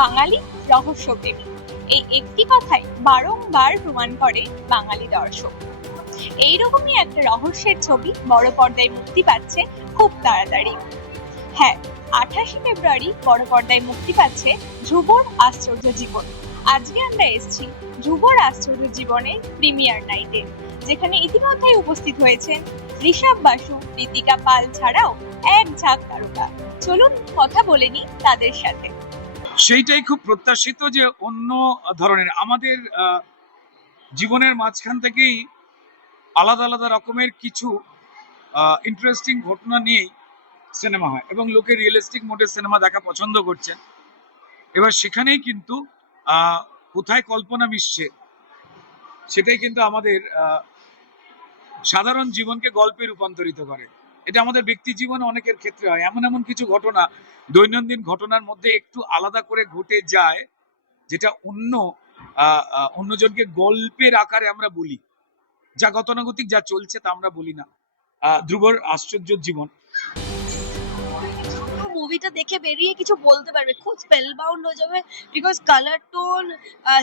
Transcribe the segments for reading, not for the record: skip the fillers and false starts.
বাঙালি রহস্যপ্রেমী, এই একটি কথাই বারংবার প্রমাণ করে বাঙালি দর্শক। এইরকমই একটা রহস্যের ছবি বড় পর্দায় মুক্তি পাচ্ছে খুব তাড়াতাড়ি। হ্যাঁ, 28শে ফেব্রুয়ারি বড় পর্দায় মুক্তি পাচ্ছে ধ্রুবর আশ্চর্য জীবন। আজকে আমরা এসেছি ধ্রুবর আশ্চর্য জীবনের প্রিমিয়ার নাইটে, যেখানে ইতিমধ্যেই উপস্থিত হয়েছেন ঋষভ বাসু, ঋতিকা পাল ছাড়াও এক ঝাঁক তারকা। চলুন কথা বলে নিই তাদের সাথে। সেইটাই খুব প্রত্যাশিত যে অন্য ধরনের আমাদের জীবনের মাঝখান থেকেই আলাদা আলাদা রকমের কিছু ইন্টারেস্টিং ঘটনা নিয়েই সিনেমা হয় এবং লোকে রিয়েলিস্টিক মোডে সিনেমা দেখা পছন্দ করছেন। এবার সেখানেই কিন্তু কোথায় কল্পনা মিশছে সেটাই কিন্তু আমাদের সাধারণ জীবনকে গল্পে রূপান্তরিত করে। এটা আমাদের ব্যক্তি জীবনে অনেকের ক্ষেত্রে হয়, এমন এমন কিছু ঘটনা দৈনন্দিন ঘটনার মধ্যে একটু আলাদা করে ঘটে যায়, যেটা অন্যজনকে গল্পের আকারে আমরা বলি, যা গতানুগতিক যা চলছে তা আমরা বলি না। ধ্রুবর আশ্চর্য জীবন মুভিটা দেখে বেরিয়ে কিছু বলতে পারবে, খুব স্পেল বাউন্ড হয়ে যাবে। বিকজ কালার টোন,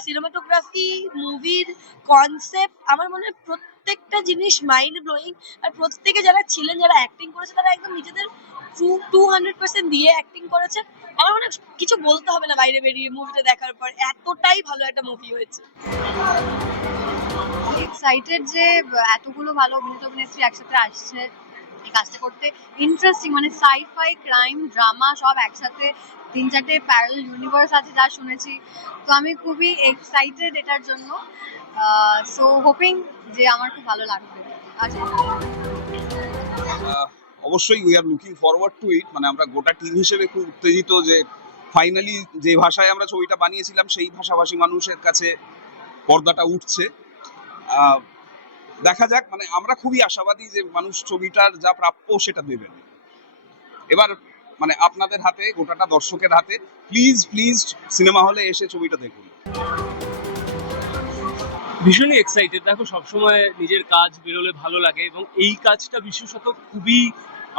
সিনেমাটোগ্রাফি, মুভির কনসেপ্ট, আমার মনে হয় প্রত্যেকটা জিনিস মাইন্ড ব্লোয়িং। আর প্রত্যেকে যারা ছিলেন, যারা অ্যাক্টিং করেছে, তারা একদম নিজেদের 200% দিয়ে অ্যাক্টিং করেছে। আমার মনে হয় কিছু বলতে হবে না বাইরে বেরিয়ে মুভিটা দেখার পর, এতটাই ভালো একটা মুভি হয়েছে। এক্সাইটেড যে এতগুলো ভালো অভিনেত্রী একসাথে আসছে এই কাজটা করতে। ইন্টারেস্টিং, মানে সাইফাই, ক্রাইম, ড্রামা সব একসাথে, 3-4টে প্যারালাল ইউনিভার্স আছে যা শুনেছি। তো আমি খুবই এক্সাইটেড এটার জন্য। সো হোপিং যে আমার খুব ভালো লাগবে। আচ্ছা, অবশ্যই we are looking forward to it. মানে আমরা গোটা টিম হিসেবে খুব উত্তেজিত যে ফাইনালি যে ভাষায় আমরা ছবিটা বানিয়েছিলাম সেই ভাষাভাষী মানুষের কাছে পর্দাটা উঠছে। দেখা যাক, মানে আমরা খুবই আশাবাদী যে মানুষ ছবিটার যা প্রাপ্য সেটা দেবেন। এবার মানে আপনাদের হাতে, গোটাটা দর্শকের হাতে। প্লিজ প্লিজ সিনেমা হলে এসে ছবিটা দেখুন। ভীষণই এক্সাইটেড। দেখো, সবসময় নিজের কাজ বেরোলে ভালো লাগে, এবং এই কাজটা বিশেষত খুবই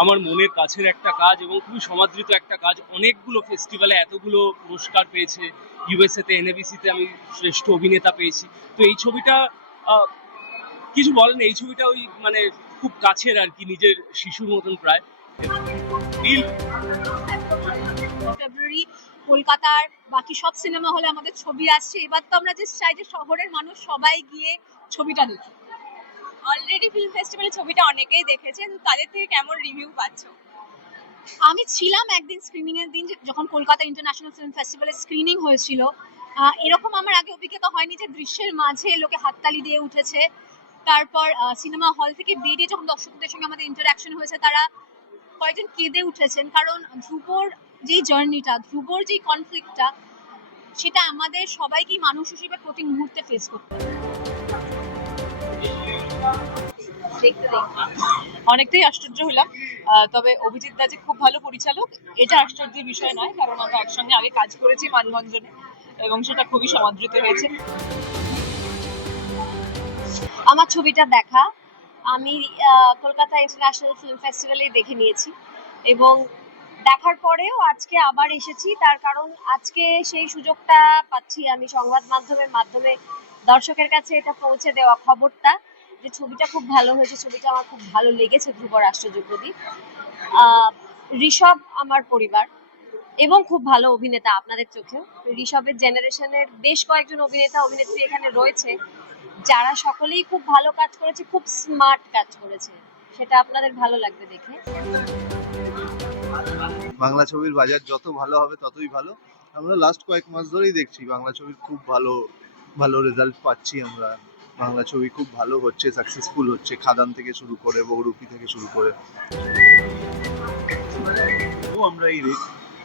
আমার মনের কাছের একটা কাজ এবং খুবই সমাদৃত একটা কাজ। অনেকগুলো ফেস্টিভ্যালে এতগুলো পুরস্কার পেয়েছে, ইউএসএতে এনএবিসিতে আমি শ্রেষ্ঠ অভিনেতা পেয়েছি। তো এই ছবিটা কিছু বলেন, এই ছবিটা ওই মানে খুব কাছের আর কি, নিজের শিশুর মতন প্রায়। ফেব্রুয়ারি কলকাতার বাকি সব সিনেমা হলে আমাদের ছবি আসছে। এবার তো আমরা যে চাই যে শহরের মানুষ সবাই গিয়ে ছবিটা দেখি। অলরেডি ফিল্ম ফেস্টিভ্যালে ছবিটা অনেকেই দেখেছেন, তাদের থেকে কেমন রিভিউ পাচ্ছ? আমি ছিলাম একদিন স্ক্রিনিং এর দিন, যখন কলকাতা ইন্টারন্যাশনাল ফিল্ম ফেস্টিভ্যালের স্ক্রিনিং হয়েছিল। এরকম আমার আগে অভিজ্ঞতা হয়নি যে দৃশ্যের মাঝে লোকে হাততালি দিয়ে উঠেছে। তারপর সিনেমা হল থেকে বেরিয়ে যখন দর্শকদের সঙ্গে আমাদের ইন্টারঅ্যাকশন হয়েছে, তারা কয়েকজন কেঁদে উঠেছেন। কারণ ধ্রুবর যেই জার্নিটা, ধ্রুবর যেই কনফ্লিক্টটা, সেটা আমাদের সবাইকেই মানুষ হিসেবে প্রতি মুহূর্তে ফেস করতে হবে। অনেকটাই আশ্চর্য হলাম। তবে অভিজিৎ দা যে খুব ভালো পরিচালক, এটা আশ্চর্যের বিষয় নয়, কারণ আমরা একসঙ্গে আগে কাজ করেছি মানভঞ্জনে এবং সেটা খুবই সমাদৃত হয়েছে। আমার ছবিটা দেখা আমি কলকাতা ইন্টারন্যাশনাল ফিল্ম ফেস্টিভ্যালে দেখে নিয়েছি, এবং দেখার পরেও আজকে আবার এসেছি। তার কারণ আজকে সেই সুযোগটা পাচ্ছি আমি সংবাদ মাধ্যমের মাধ্যমে দর্শকের কাছে এটা পৌঁছে দেওয়া খবরটা, যে ছবিটা খুব ভালো হয়েছে, ছবিটা আমার খুব ভালো লেগেছে। ধ্রুবর আশ্চর্য প্রদীপ, ঋষভ আমার পরিবার এবং খুব ভালো অভিনেতা আপনাদের চোখেও। ঋষভের জেনারেশনের বেশ কয়েকজন অভিনেতা অভিনেত্রী এখানে রয়েছে, যারা সকলেই খুব ভালো কাজ করেছে, খুব স্মার্ট কাজ করেছে। সেটা আপনাদের ভালো লাগবে দেখে। বাংলা ছবির বাজার যত ভালো হবে ততই ভালো। আমরা লাস্ট কয়েক মাস ধরেই দেখছি বাংলা ছবির খুব ভালো ভালো রেজাল্ট পাচ্ছি আমরা। বাংলা ছবি খুব ভালো হচ্ছে, সাকসেসফুল হচ্ছে, খাদান থেকে শুরু করে বহুরূপী থেকে শুরু করে। আমরা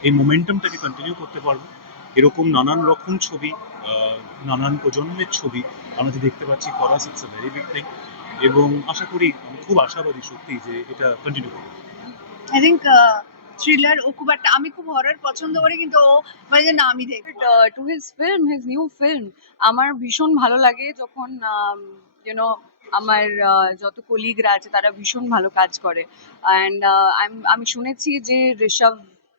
এই মোমেন্টামটাকে কন্টিনিউ করতে পারবো। এরকম নানান রকম ছবি, নানান প্রজন্মের ছবি আমরা যে দেখতে পাচ্ছি, for us it's a very big thing. এবং আশা করি, আমি খুব আশাবাদী সত্যি যে এটা কন্টিনিউ করবো। আই থিঙ্ক থ্রিলার, ও খুব একটা, আমি খুব হরর পছন্দ করি, কিন্তু ও মানে যে না আমি দেখি। To his film, his new film, আমার ভীষণ ভালো লাগে যখন ইউনো আমার যত কলিগরা আছে তারা ভীষণ ভালো কাজ করে। অ্যান্ড আমি শুনেছি যে ঋষভ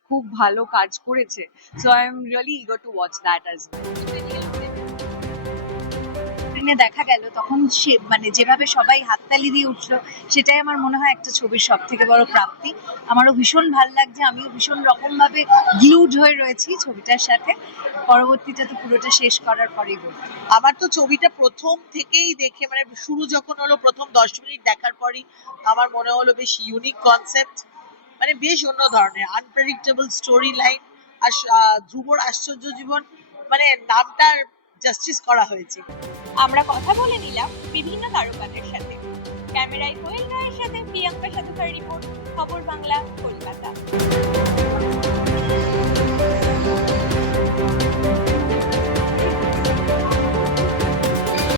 খুব ভালো কাজ করেছে, so I am really eager to watch that as স্ক্রিনে দেখা গেল তখন সে মানে যেভাবে সবাই হাততালি দিয়ে উঠলো, সেটাই আমার মনে হয় একটা ছবির সব থেকে বড় প্রাপ্তি। আমারও ভীষণ ভালো লাগছে, আমিও ভীষণ রকম ভাবে গ্লুড হয়ে রয়েছি ছবিটার সাথে। পরবর্তীটা তো পুরোটা শেষ করার পরেই বলবো। আমার তো ছবিটা প্রথম থেকেই দেখে মানে শুরু যখন হলো প্রথম 10 মিনিট দেখার পরই আমার মনে হলো বেশ ইউনিক কনসেপ্ট, মানে বেশ অন্য ধরনের আনপ্রেডিক্টেবল স্টোরি লাইন। আর ধ্রুবর আশ্চর্য জীবন মানে নামটার জাস্টিস করা হয়েছে। আমরা কথা বলে নিলাম বিভিন্ন তারকাদের সাথে। ক্যামেরায় কোয়েল রায়ের সাথে প্রিয়াঙ্কা সাধুকার রিপোর্ট, খবর বাংলা, কলকাতা।